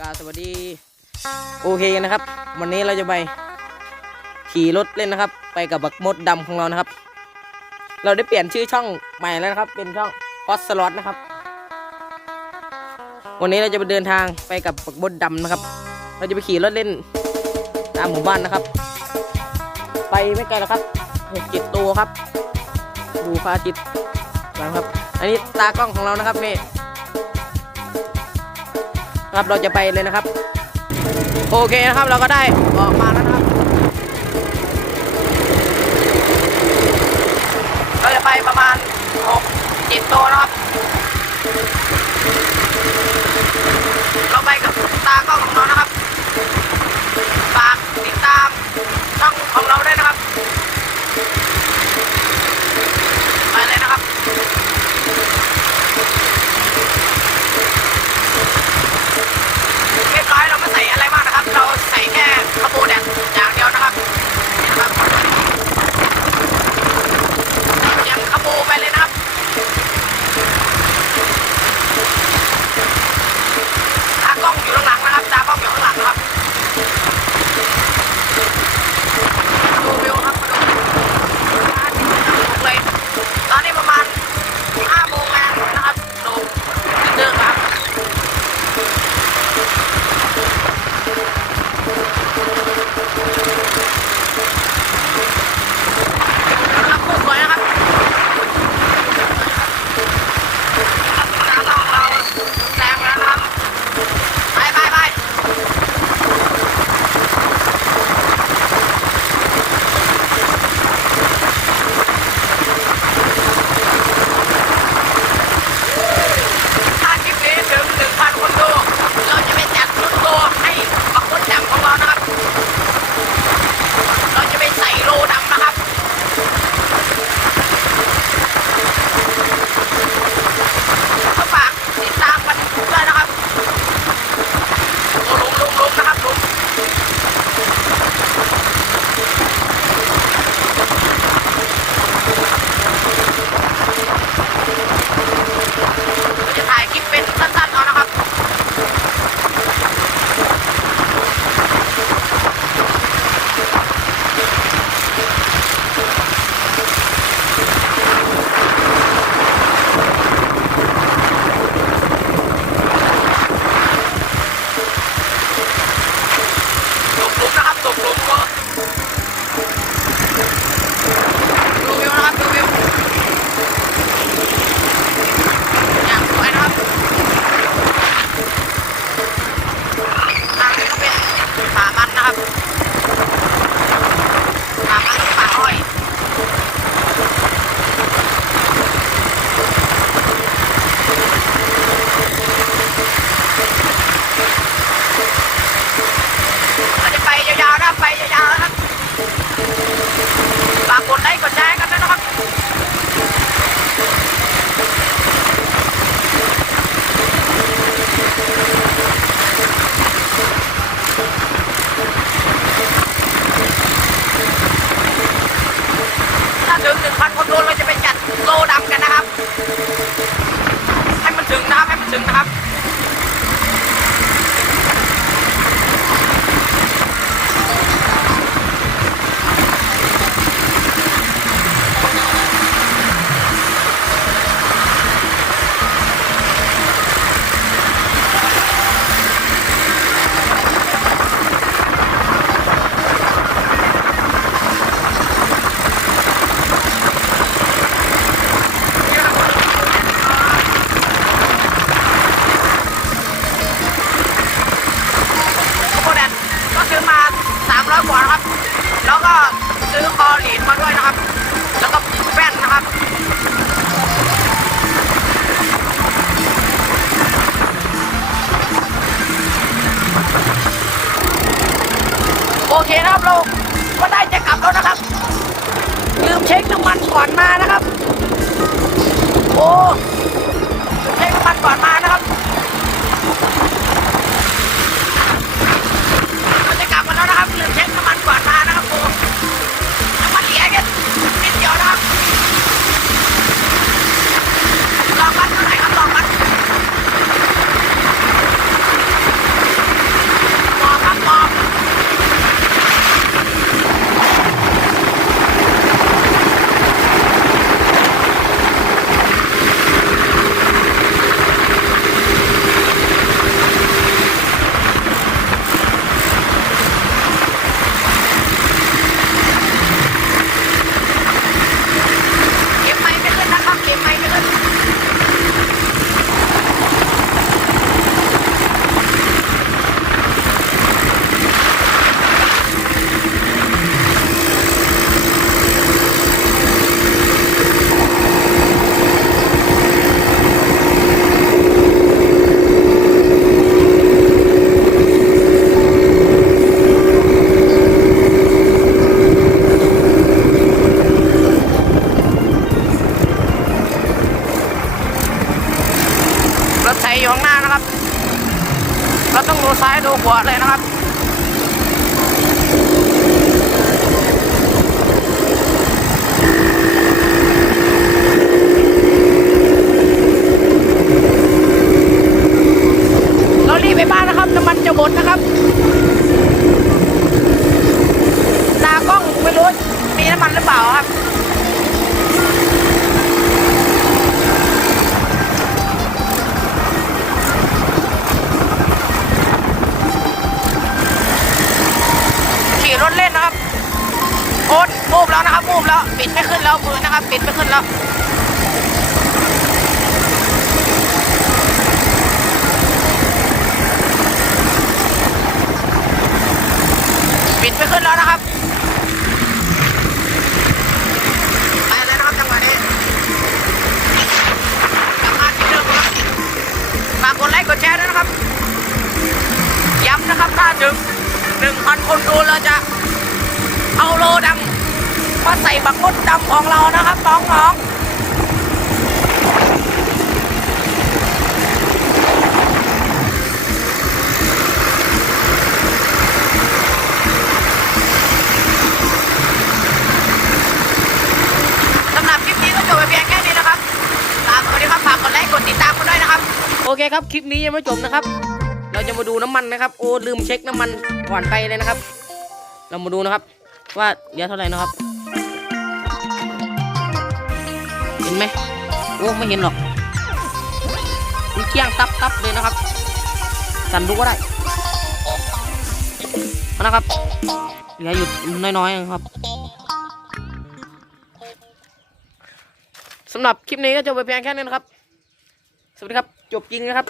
กาสวัสดี โอเคนะครับ วันนี้เราจะไปขี่รถเล่นนะครับ ไปกับบักมดดำของเรานะครับ เราได้เปลี่ยนชื่อช่องใหม่แล้วนะครับ เป็นช่องพอสลอตนะครับ วันนี้เราจะไปเดินทางไปกับบักมดดำนะครับ เราจะไปขี่รถเล่นตามหมู่บ้านนะครับ ไปไม่ไกลหรอกครับหกเจ็ดตัวครับ ดูพระอาทิตย์นะครับ อันนี้ตากล้องของเรานะครับนี่ ครับเราจะไปเลยนะครับ โอเคนะครับเราก็ได้ออกมาแล้วนะครับ เราจะไปประมาณ6 7โตวนะครับ นะครับ แล้วก็ซื้อคอหลีนมาด้วยนะครับ แล้วก็แว่นนะครับโอเคนะครับเราก็ได้จะกลับแล้วนะครับ ลืมเช็คน้ำมันก่อนมานะครับ โอ้ลืมเช็คน้ำมันก่อนมา ซ้ายดูขวาเลยนะครับเรารีบไปบ้านนะครับน้ำมันจะหมดนะครับตากล้องไม่รู้มีน้ำมันหรือเปล่าครับ แล้วนะครับมูบแล้วปิดไม่ขึ้นแล้วมือนะครับปิดไม่ขึ้นแล้วปิดไม่ขึ้นแล้วนะครับไปเลยนะครับจังหวะนี้กลับมาที่เดิมครับฝากกดไลค์กดแชร์ด้วยนะครับย้ำนะครับถ้าถึงหนึ่งพันคนดูเราจะเอาโลดำ มาใส่บักมดดำของเรานะครับน้องๆสำหรับคลิปนี้ก็จบไปเพียงแค่นี้นะครับลาสวัสดีครับฝากกดไลค์กดติดตามกันด้วยนะครับโอเคครับ คลิปนี้ยังไม่จบนะครับ เราจะมาดูน้ำมันนะครับ โอ้ลืมเช็คน้ำมันก่อนไปเลยนะครับ เรามาดูนะครับ ว่าเหลือเท่าไหร่นะครับ ห็นไหมโอ้ไม่เห็นหรอกมีเคี่ยงตับตับเลยนะครับสันดูก็ได้เอานะครับเหลืออยู่น้อยๆนะครับสำหรับคลิปนี้ก็จบไปเพียงแค่นี้นะครับ สวัสดีครับ จบจริงนะครับ